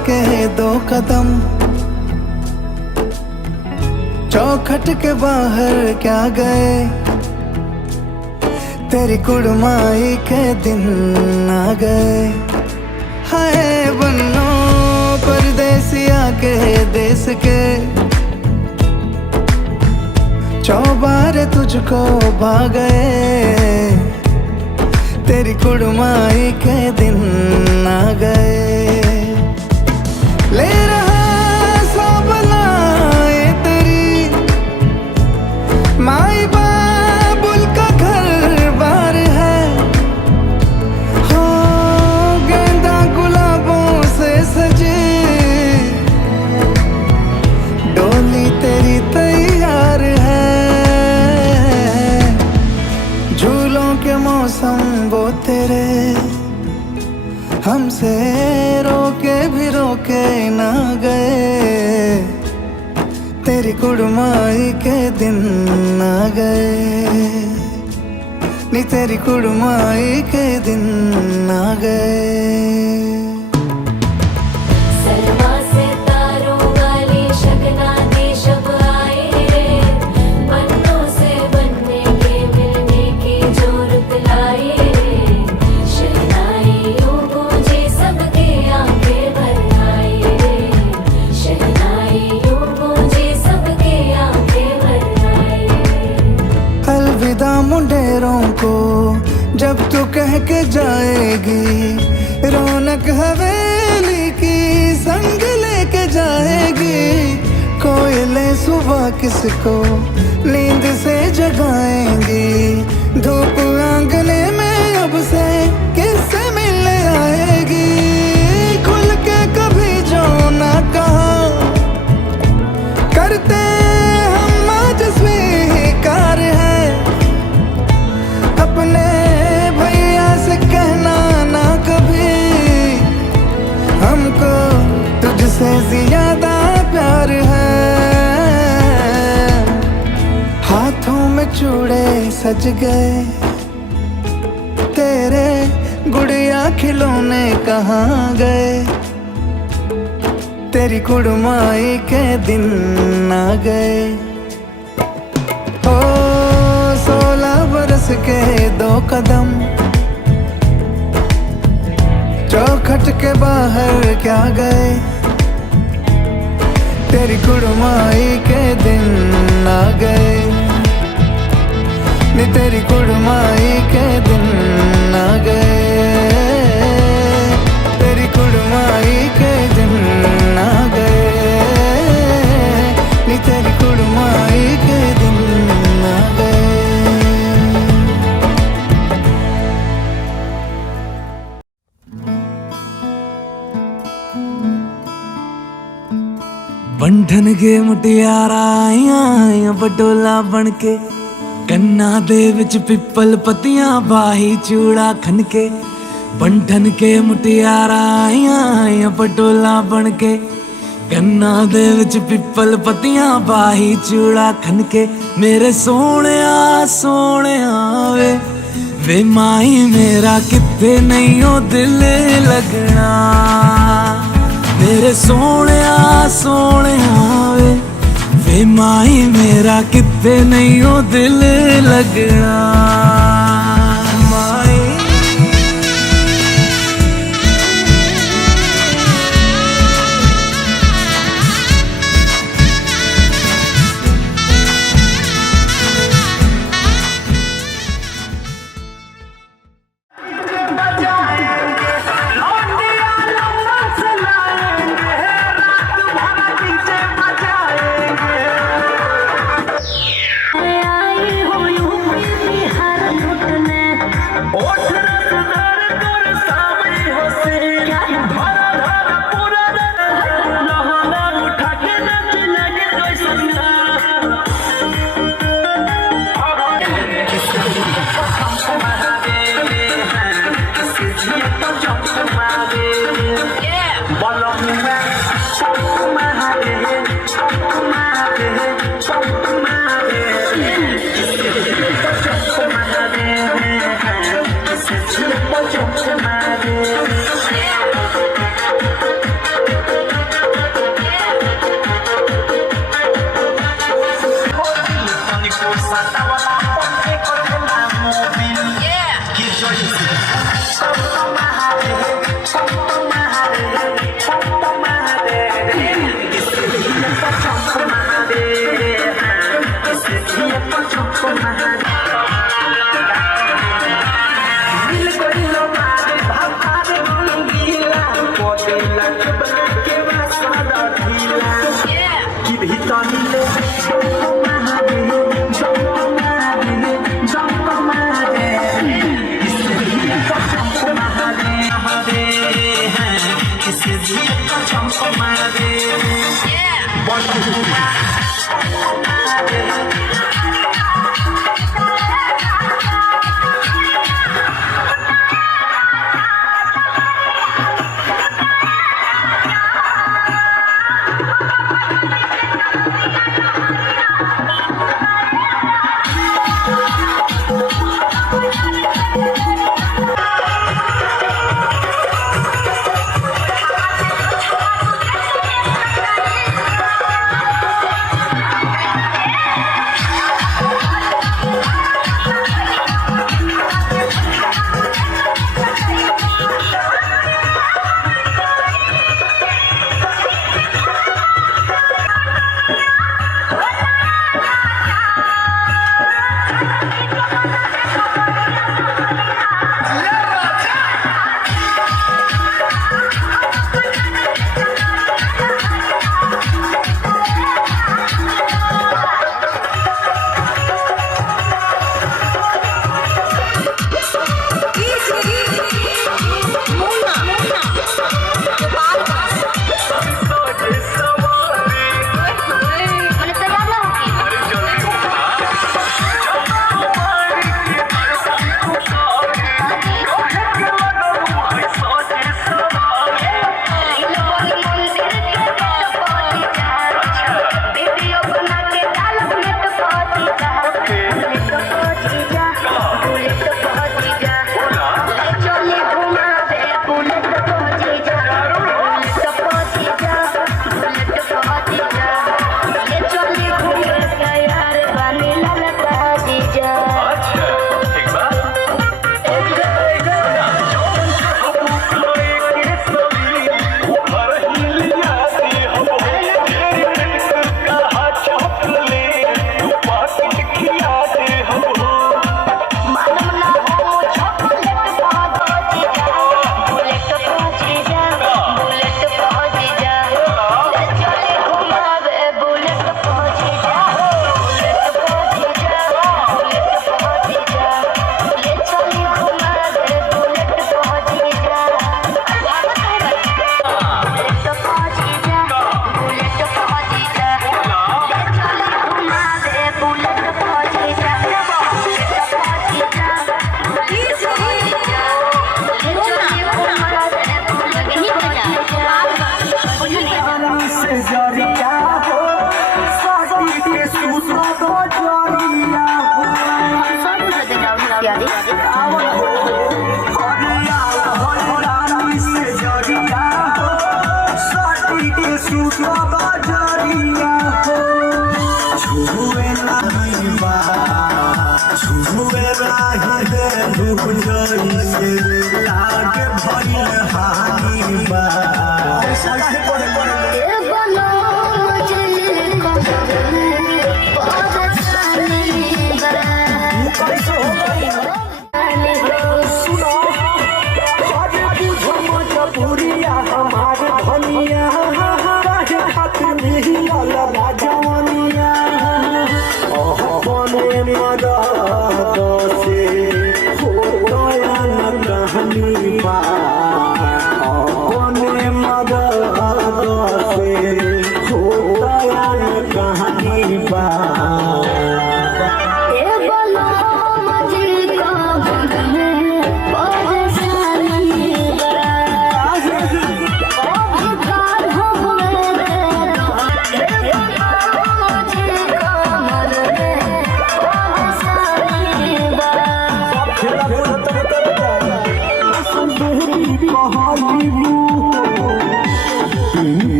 के 2 कदम, चौखट के बाहर क्या गए, तेरी कुड़माई के दिन आ गए। हाय बन्नो परदेसिया के देश के, चौबारे तुझको भा गए, तेरी कुड़माई के दिन आ गए। ले रहा सब लाए तेरी माई बाबुल का घर बार है, हो गेंदा गुलाबों से सजी डोली तेरी तैयार है। झूलों के मौसम वो तेरे, हमसे रोके भी रोके ना गए, तेरी कुड़माई के दिन आ गए, नी तेरी कुड़माई के दिन आ गए। मुंडेरों को जब तू कह के जाएगी, रौनक हवेली की संग लेके जाएगी। कोयले सुबह किसको नींद से जगाएंगी, धूप आंगने में अब से किससे मिलने आएगी। खुल के कभी जो ना कहा करते हम आज स्वीकार है, अपने भैया से कहना ना कभी, हमको तुझसे ज्यादा प्यार है। हाथों में चूड़े सज गए, तेरे गुड़िया खिलौने कहाँ गए, तेरी कुड़माई के दिन आ गए। 16 बरस के 2 कदम, चौखट के बाहर क्या गए, तेरी कुड़माई के दिन आ गए, नी तेरी कुड़माई के दिन आ गए, तेरी कुड़माई के दिन आ गए, नी तेरी कुड़माई के दिन आ गए। बंधन के मुटियारा आइया बटोला बनके, कन्ना दे विच पिपल पतियां बाही चूड़ा खनके। बंधन के मुटियारा आइया बटोला बनके, कन्ना दे विच पिपल पतियां बाही चूड़ा खनके। मेरे सोहणिया सोहणिया वे माई मेरा किथे नहीं ओ दिल लगना। मेरे सोहणिया सोहणिया वे माई मेरा किथे नहीं ओ दिल लगना। माई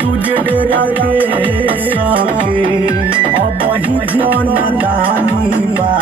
तुझे तेरा के सके अब ही जन दानी बा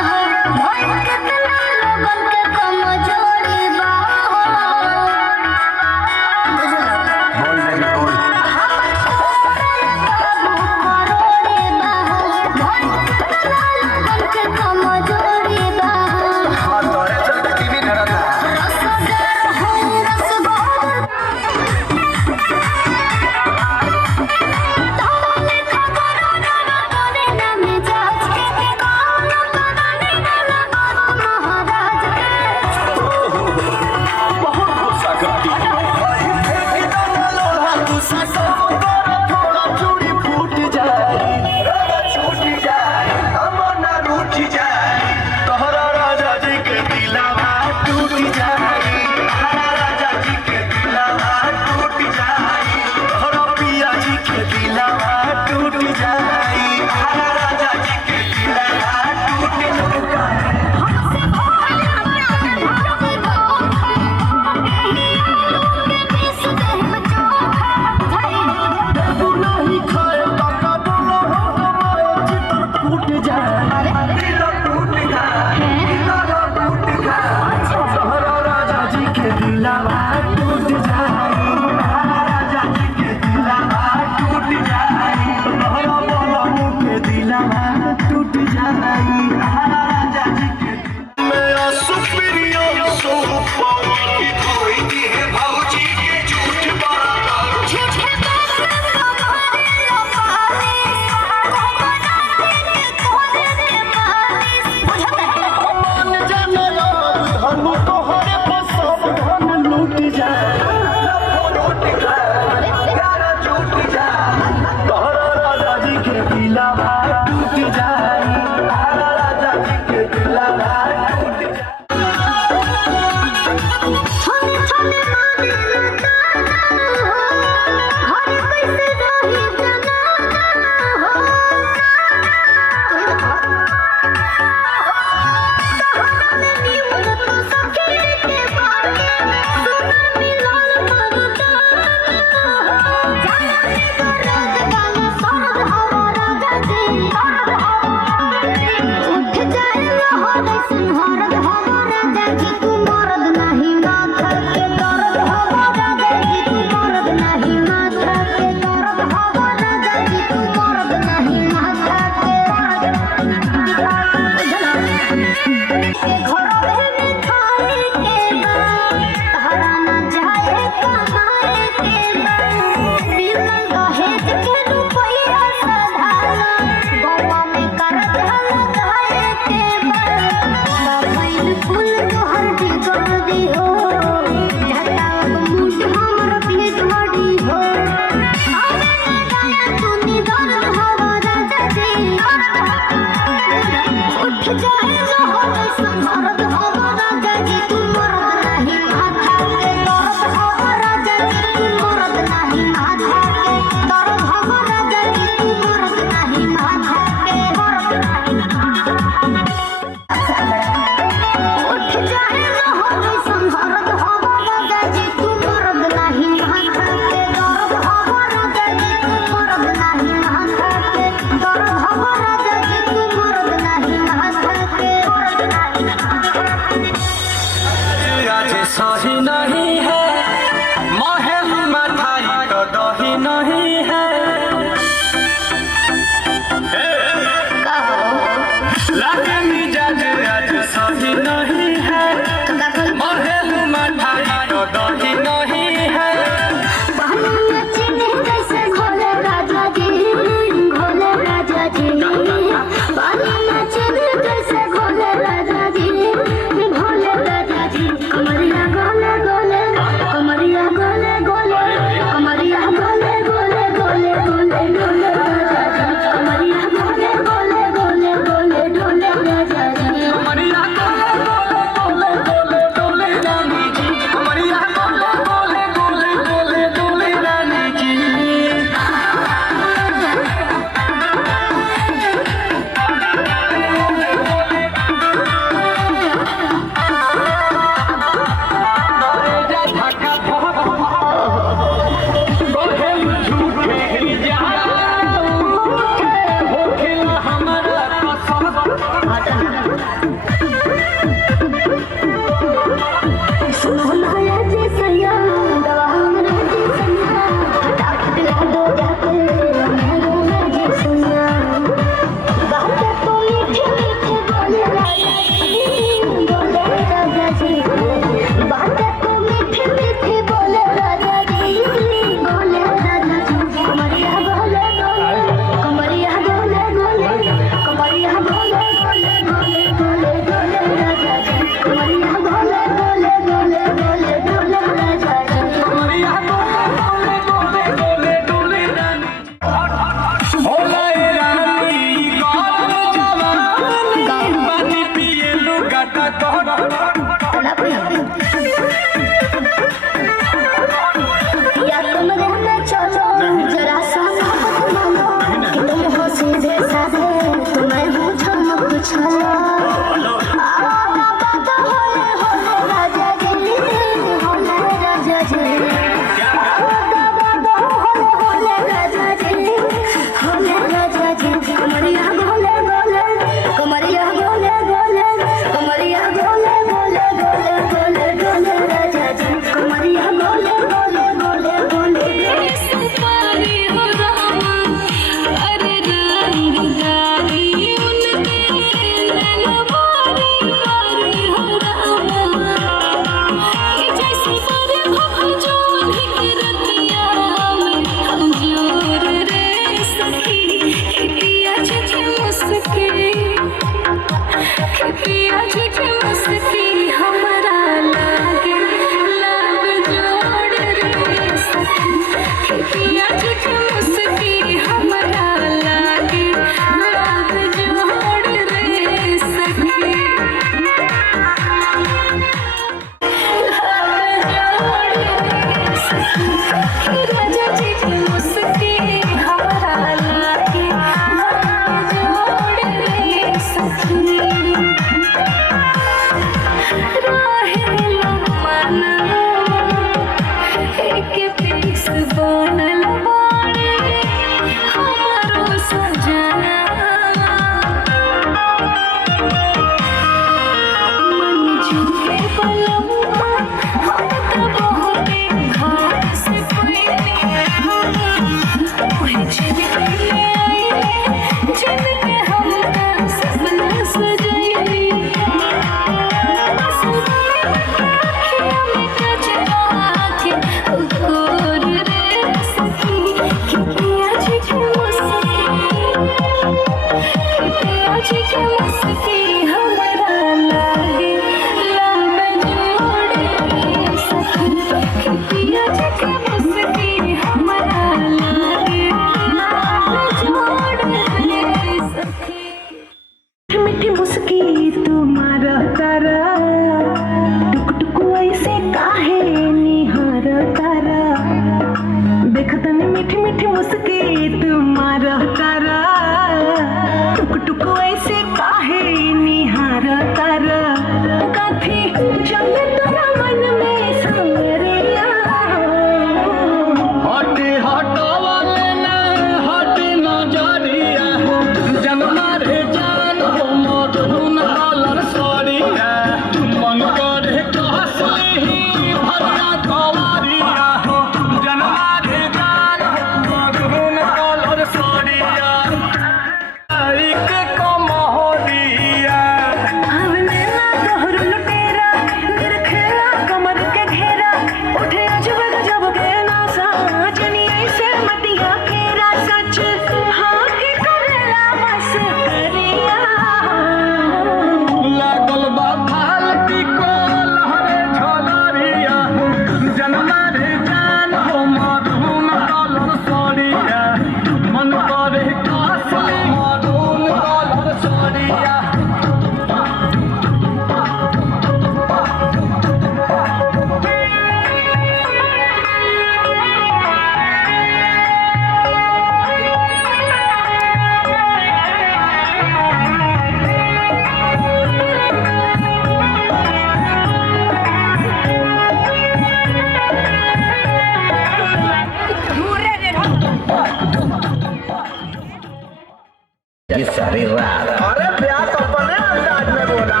चलेगी सारी रात। अरे प्यार तो अपने अंदाज में बोला।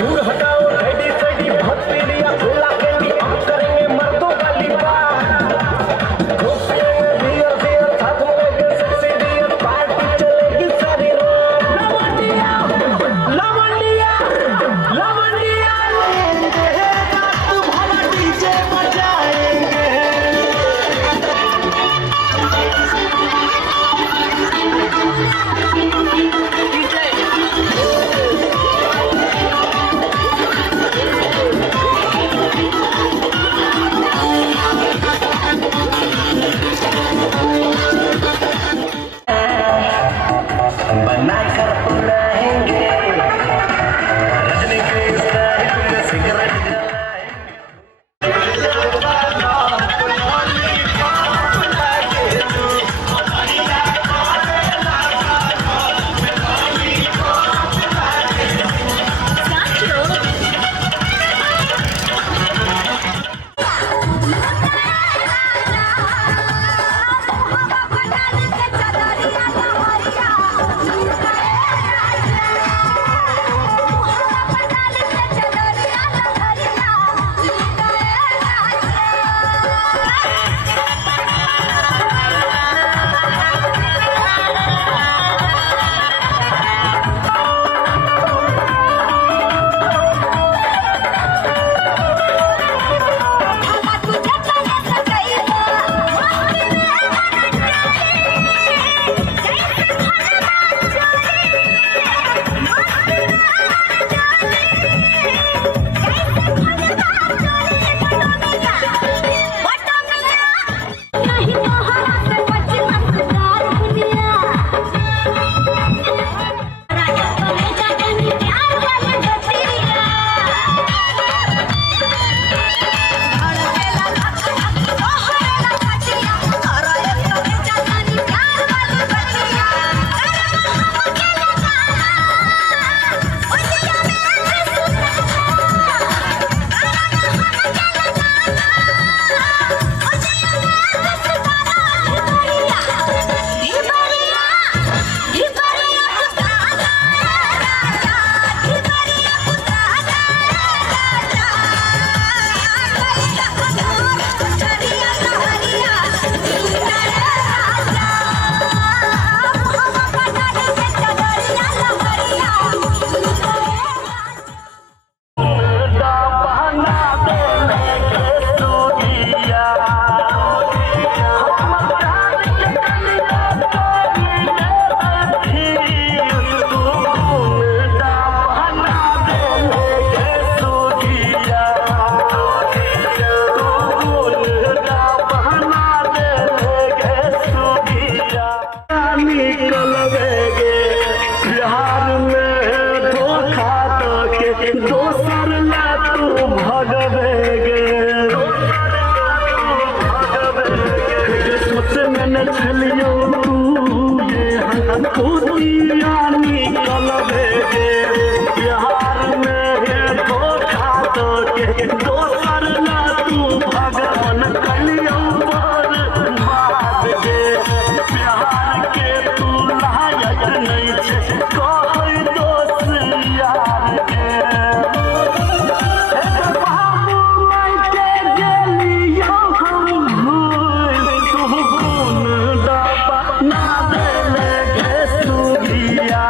दूर हटाओ टेडी सेडी भक्ति लिया खुला के भी हम करेंगे मर्दों वाली बात। खूब पिएंगे बियर बियर साथ में लेके सेक्सी डियर पार्टी चलेगी सारी रात। लवंडिया लवंडिया लवंडिया लेंगे रात भर डीजे बजाएंगे। बनाकर बुलाएंगे रजनी के स्टाइल में सिगरेट जलाएंगे। दोसर ला तू भगवेगे किस्मत में न चलियो तू ये हमको दिया निकल भेगे बिहार में धोखा तो के दोसर ला तू भगवान कलियो पर बात के बिहार के तू लायक नहीं छे कोई दोस्त यार के ना दे ले सुगिया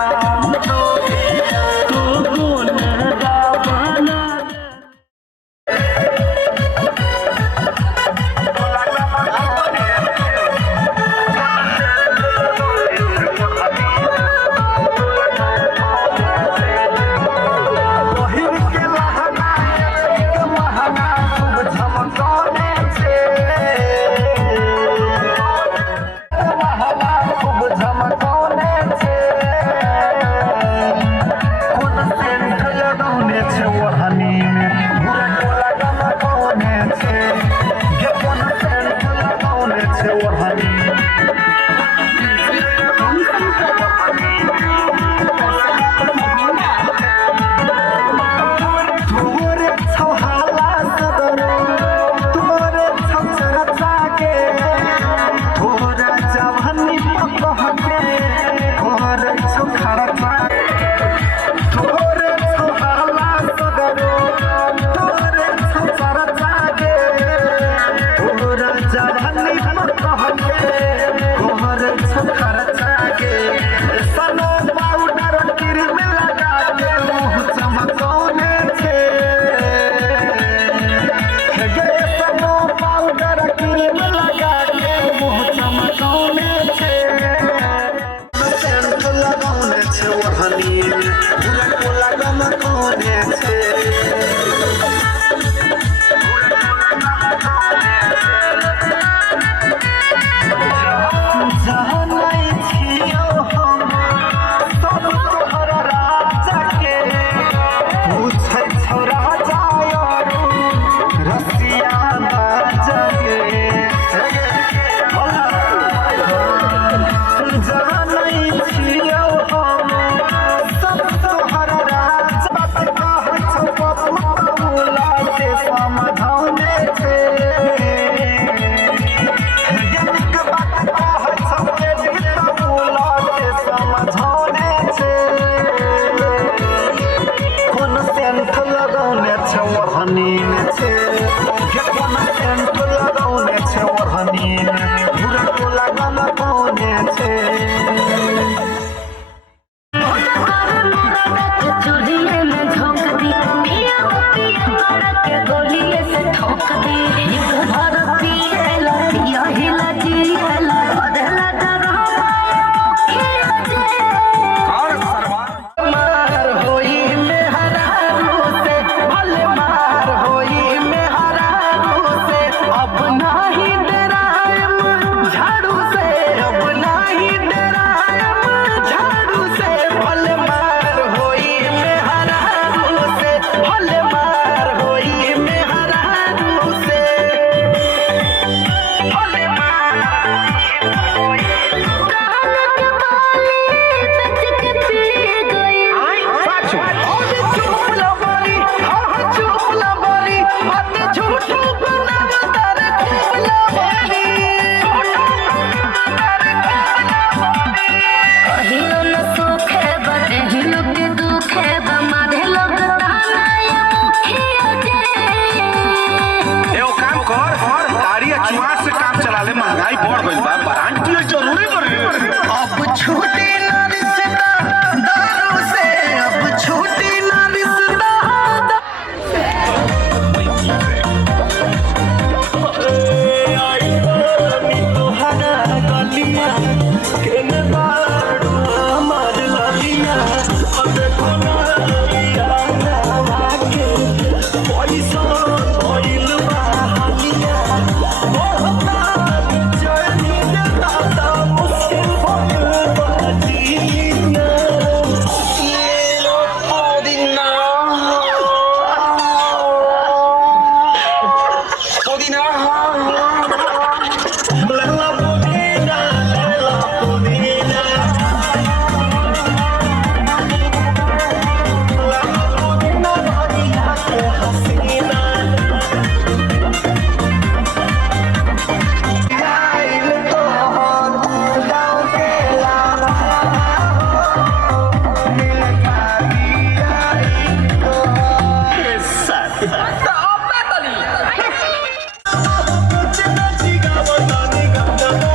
আছে चूल्हे में झोंक दी पिया पिया के गोलिए से ठोक दी घर पिए लतिया हिला जिला बदला मार होई में हरारू से भले मार होई में हरारू से अब नाही डरायम झाड़ू से अब नाही डरायम झाड़ू से भले मार होई में हरारू से भले मार होई में हरारू से भले मार होई कान के बाली बच के पी गई चुप लबरी चुप लबरी मत झूठ बनावा तारे चुप लबरी कहियो न सुख है बटे लोग के दुख है बमारे लोग ताना या मुखिया जे एगो काम कर गाड़ी चुआर से काम चला ले महंगाई बढ़ गइल बा वारंटी जरूरी करी अब छूटी न रिश्ता दारू से अब छूटी न रिश्ता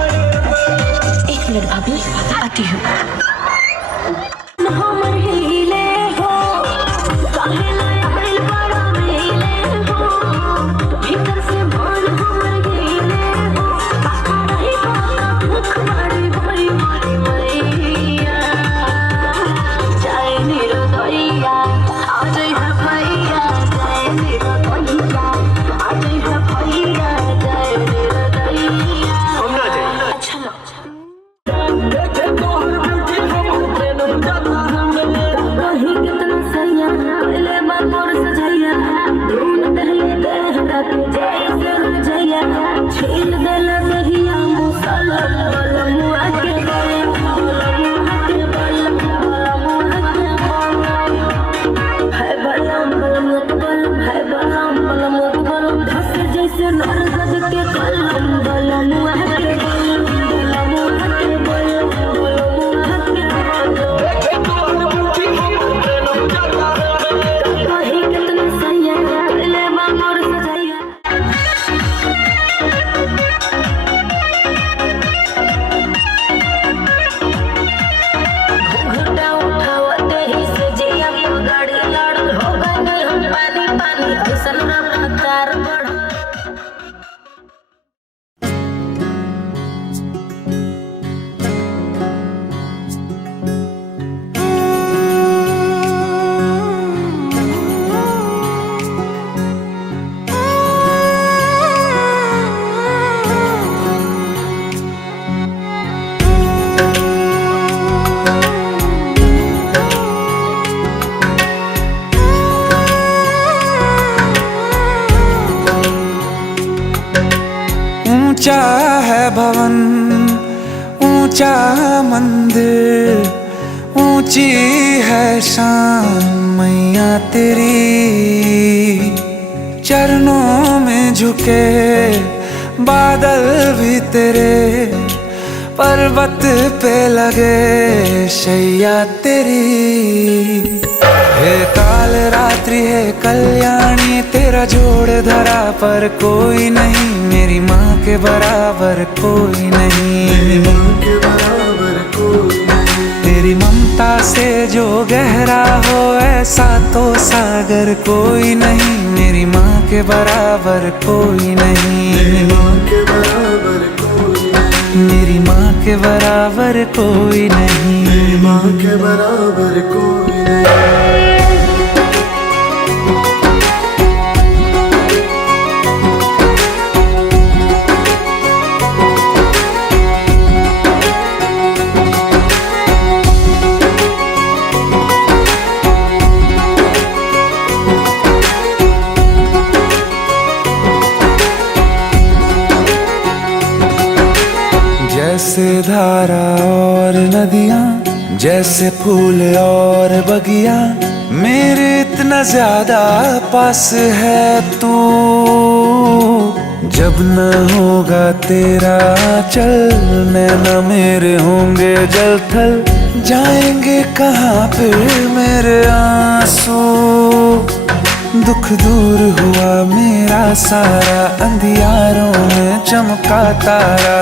एक मिनट भाभी आती हूँ हमर हिले हो काहे लायल बड़ा हिले हो भीतर से मन हमर हिले हो बाका रही बाका मुख मारी बड़ी मारी मैया जाए निरो दैया आ जाए है भैया जाए निरो दैया आ जाए है भैया जाए निरो दैया हम ना जाए अच्छा लो कहीं कितना सैया पहले बापोर सजैया धून पहले देहरा तू जैसे रजैया छील देला दहिया मुसला मुआ के गले मुआ के बल मुआ के है बलम है बलम धस जैसे नरगद के कलम बलम मुआ के बल मुआ के बल मुआ के कहीं कितना सैया पहले बापोर सजैया घूंघटा उठावते ही से जिया को गाड़ी लड़ल हो गए हम पानी पानी ऐसन रफ्तार बढ़ ऊंचा है भवन ऊंचा मंदिर ऊंची है शान मैया तेरी चरणों में झुके बादल भी तेरे पर्वत पे लगे शैया तेरी हे काल रात्रि है कल्याणी तेरा जोड़ धरा पर कोई नहीं मेरी माँ के बराबर कोई नहीं। जो गहरा हो ऐसा तो सागर कोई नहीं, मेरी माँ के बराबर कोई नहीं, मेरी माँ के बराबर कोई नहीं, मेरी माँ के बराबर कोई नहीं, मेरी माँ के बराबर कोई नहीं। जैसे धारा और नदियाँ, जैसे फूल और बगिया, मेरे इतना ज्यादा पास है तू। जब न होगा तेरा चल, नैना मेरे होंगे जल थल, जाएंगे कहाँ पे मेरे आंसू। दुख दूर हुआ मेरा सारा, अंधियारों में चमका तारा,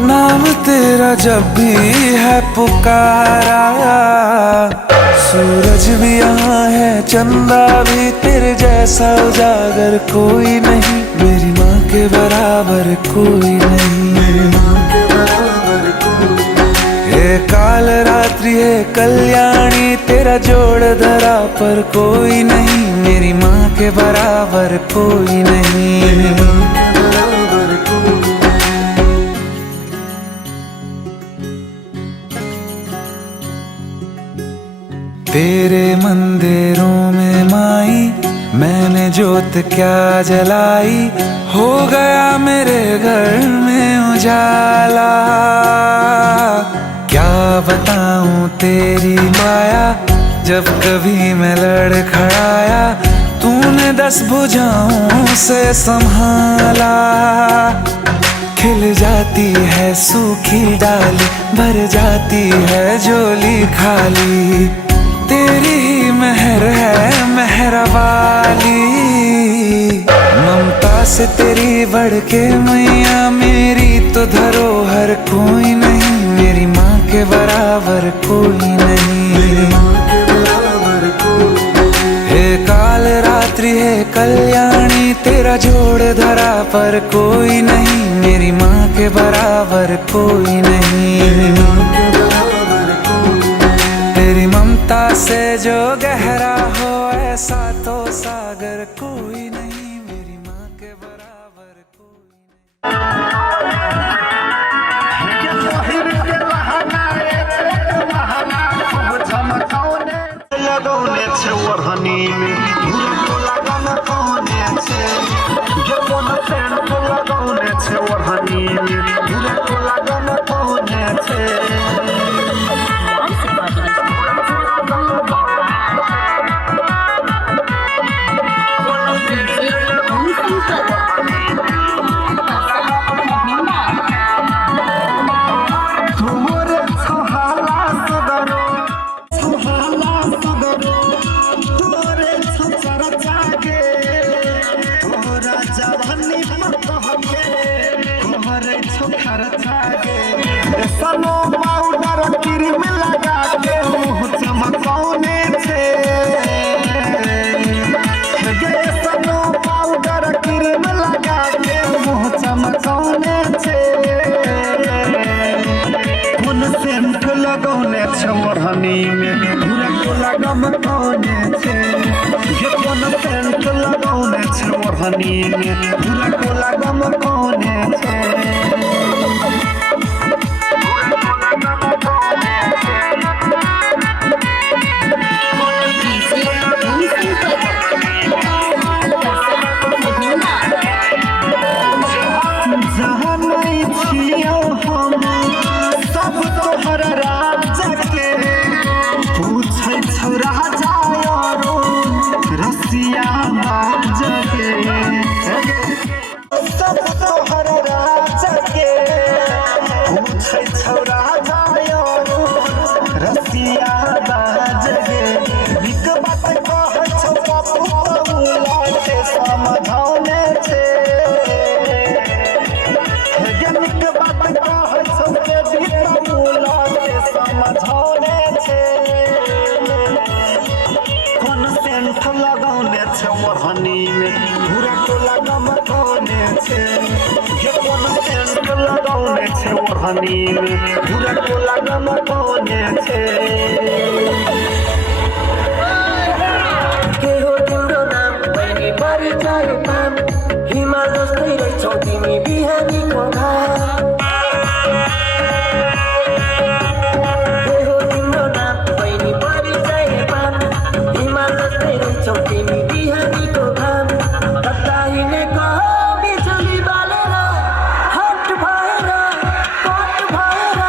नाम तेरा जब भी है पुकारा। सूरज भी यहाँ है, चंदा भी, तेरे जैसा उजागर कोई नहीं, मेरी माँ के बराबर कोई नहीं, मेरी माँ के बराबर कोई नहीं। हे काल रात्रि है कल्याणी, तेरा जोड़ धरा पर कोई नहीं, मेरी माँ के बराबर कोई नहीं, मेरी माँ के बराबर कोई नहीं। तेरे मंदिरों में माई मैंने जोत क्या जलाई, हो गया मेरे घर में उजाला। क्या बताऊं तेरी माया, जब कभी मैं लड़खड़ाया, तूने 10 भुजाओं से संभाला। खिल जाती है सूखी डाली, भर जाती है झोली खाली, तेरी ही मेहर है मेहरा वाली। ममता से तेरी बढ़ के मैया, मेरी तो धरोहर कोई नहीं, मेरी माँ के बराबर कोई नहीं, मेरी माँ के बराबर कोई नहीं। हे काल रात्रि है कल्याणी, तेरा जोड़ धरा पर कोई नहीं, मेरी माँ के बराबर कोई नहीं, मेरी माँ के बराबर कोई नहीं। तेरी ममता से जो गहरा हो ऐसा तो सागर कोई नहीं, मेरी माँ के बराबर कोई लगौने छे ओढ़नी में धुरको लगन कौने छे, जे कोन सेंट लगौने छे ओढ़नी में धुरको लगन कौने छे। सनो पाउडर क्रीम लगा के मुँह चमकौने छे, गे सनो पाउडर क्रीम लगा के मुँह चमकौने छे। कोन सेंट लगौने छे ओढ़नी में धुरको लगम कौने छे, गे कोन सेंट लगौने छे ओढ़नी में धुरको लगम कौने छे। सब तोहर राज के रहनी में पूरा टोला गम कोने छे के हो तिम्रो नाम बहिनी परिचय पाम हिमाल जस्तै रहेछौ तिमी बिहानीको घाम के हो तिम्रो नाम बहिनी परिचय पाम हिमाल जस्तै रहेछौ तिमी बिहानीको घाम कता हिँडेको बिजुली बालेर हट भएर कट भएर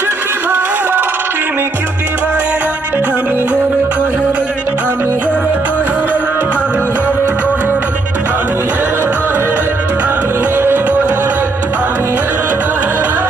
जुटी भएर तिमी क्युटी भएर हामी हेरेको हेरे हामी हेरेको हेरे हामी हेरेको हेरे हामी हेरेको हेरे हामी हेरेको हेरे हामी हेरेको हेरे हामी हेरेको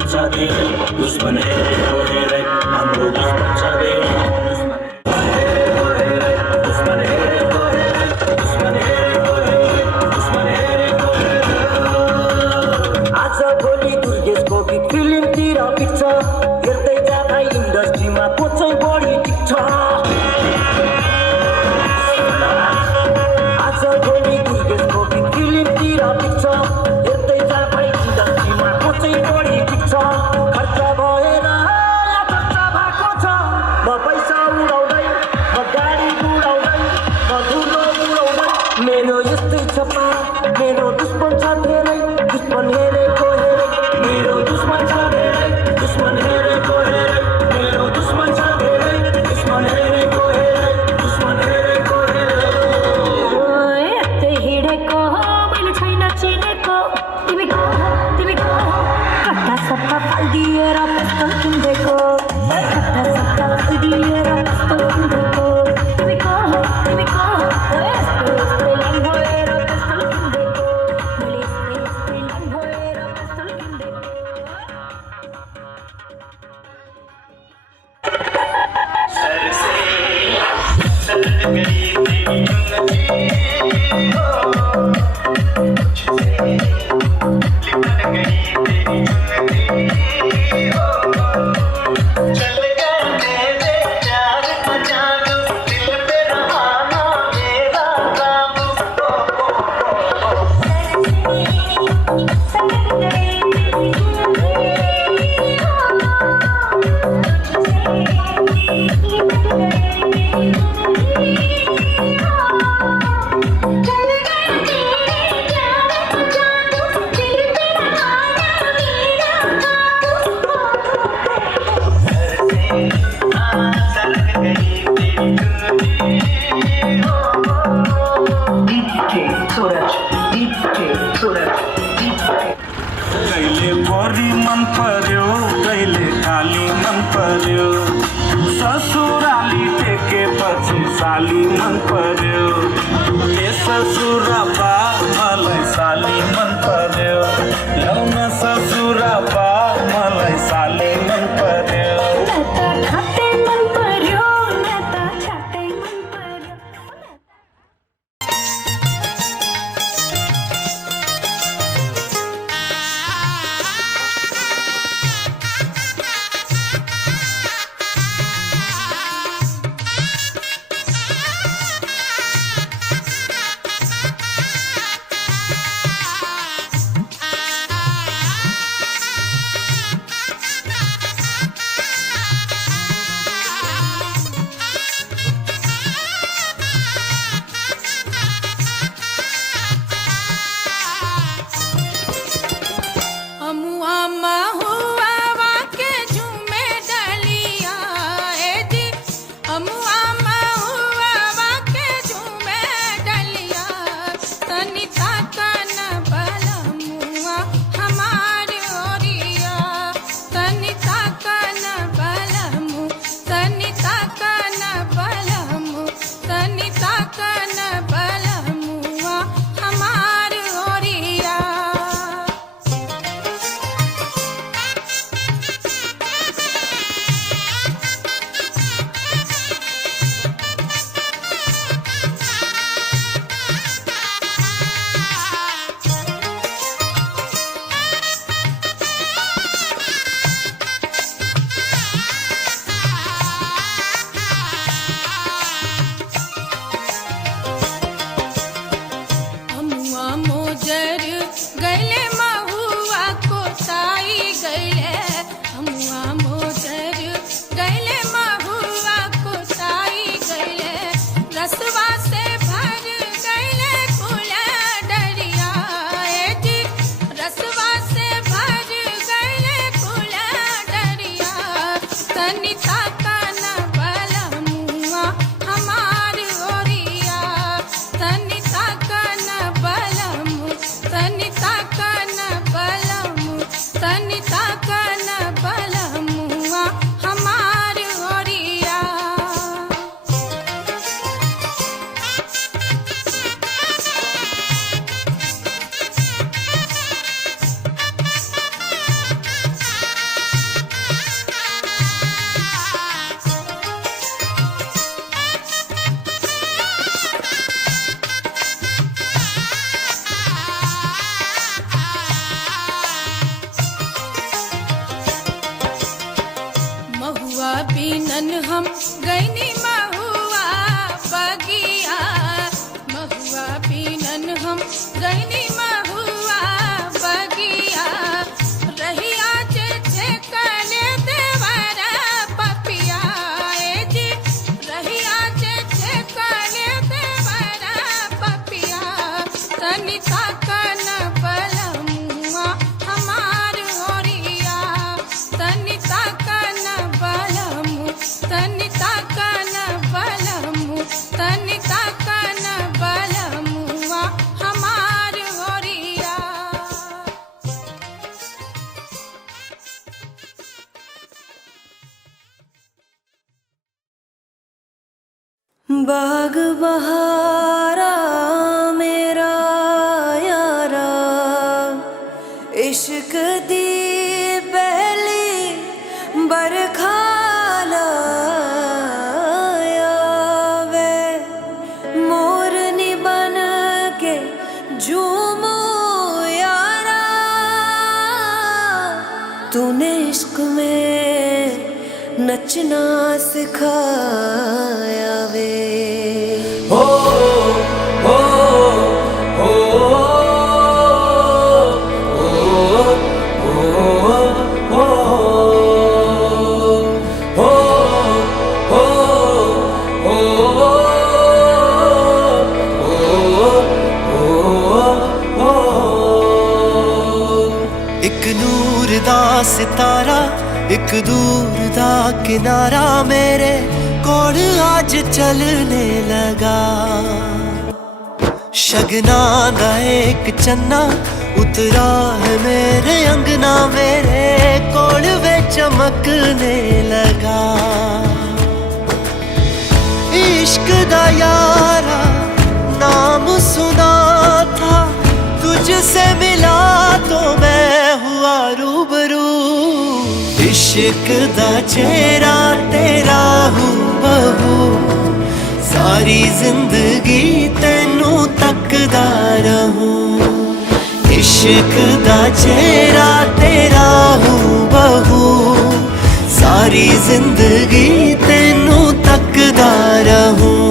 दुश्मन हेरेको हेरे हाम्रो दुश्मन छ दुश्मन हेरेको हेरे दुश्मन हेरेको हेरे दुश्मन हेरेको हेरे आज भोलि दुर्गेशको गीत फिल्मतिर पिक्छ हेर्दै जाँदा इन्डस्ट्रीमा पोचै बढी टिक्छ आज भोलि दुर्गेशको गीत फिल्मतिर पिक्छ हेर्दै जाँदा इन्डस्ट्रीमा पोचै बढी टिक्छ खर्च भएर खर्च भएको छ म पैसा उडाउँदै म गाडी उडाउँदै म धुलो उडाउँदै मेरो यस्तै छ पाप मेरो दुश्मन छ धेरै दुश्मन हेरेको हेरे मेरो दुश्मन छ धेरै दुश्मन हेरेको हेरे मेरो दुश्मन छ धेरै दुश्मन हेरेको हेरे दुश्मन हेरेको हेरे यस्तै हिँडेको मैले छैन चिनेको तिमी को कट्टा सट्टा फालिदिएर पिस्तल किन्देको कट्टा सट्टा फालिदिएर पिस्तल किन्देको तिमी को यस्तै लाइन भएर पिस्तल किन्देको मैले यस्तै लाइन भएर पिस्तल किन्देको कहिले परी मन पर्यो कहिले काली मन पर्यो ससुराली टेकेपछि साली मन पर्यो ए ससुरा बा मलाई साली मन पर्यो ल्याउन ससुरा बा मलाई साली मन पर्यो ताकन बलमुआ हमार ओरिया तनि ताकन बलमु तनि ताकन बलमु तनि ताकन बलमुआ हमार ओरिया। बाग बहारा मेरा यारा इश्क दी पहली बरखा लाया वे मोरनी बन के झूमो यारा तूने इश्क में नचना सिखाया वे। हो हो हो एक नूर दा सितारा एक दूर दा किनारा मेरे कोल आज चलने लगा। शगना दा एक चन्ना उतरा है मेरे अंगना मेरे कोल वे चमकने लगा। इश्क दा यारा नाम सुना था तुझसे मिला तो मैं हुआ रूबरू। इश्क दा चेहरा तेरा हूबहू सारी जिंदगी तेनू तकदा रहूं। इश्क दा चेहरा तेरा हूबहू सारी जिंदगी तेनू तकदा रहूं।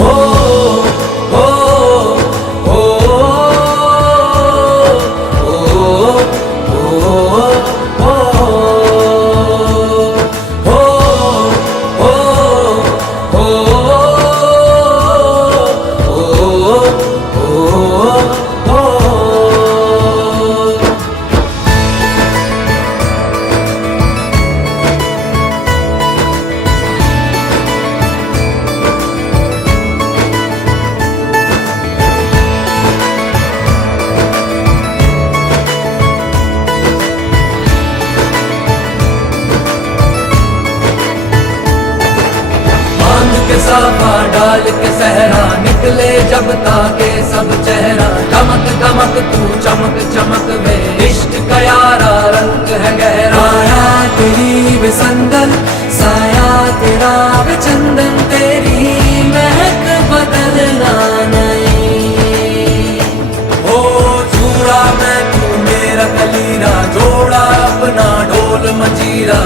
हो हो हो साफा डाल के सहरा निकले जब ताके सब चेहरा चमक दमक तू चमक चमक वे इश्क का यारा रंग है गहरा। आया तेरी बेसंदन साया तेरा बेचंदन तेरी महक बदलना नहीं। हो चूड़ा मैं तू मेरा कलीरा जोड़ा अपना ढोल मंजीरा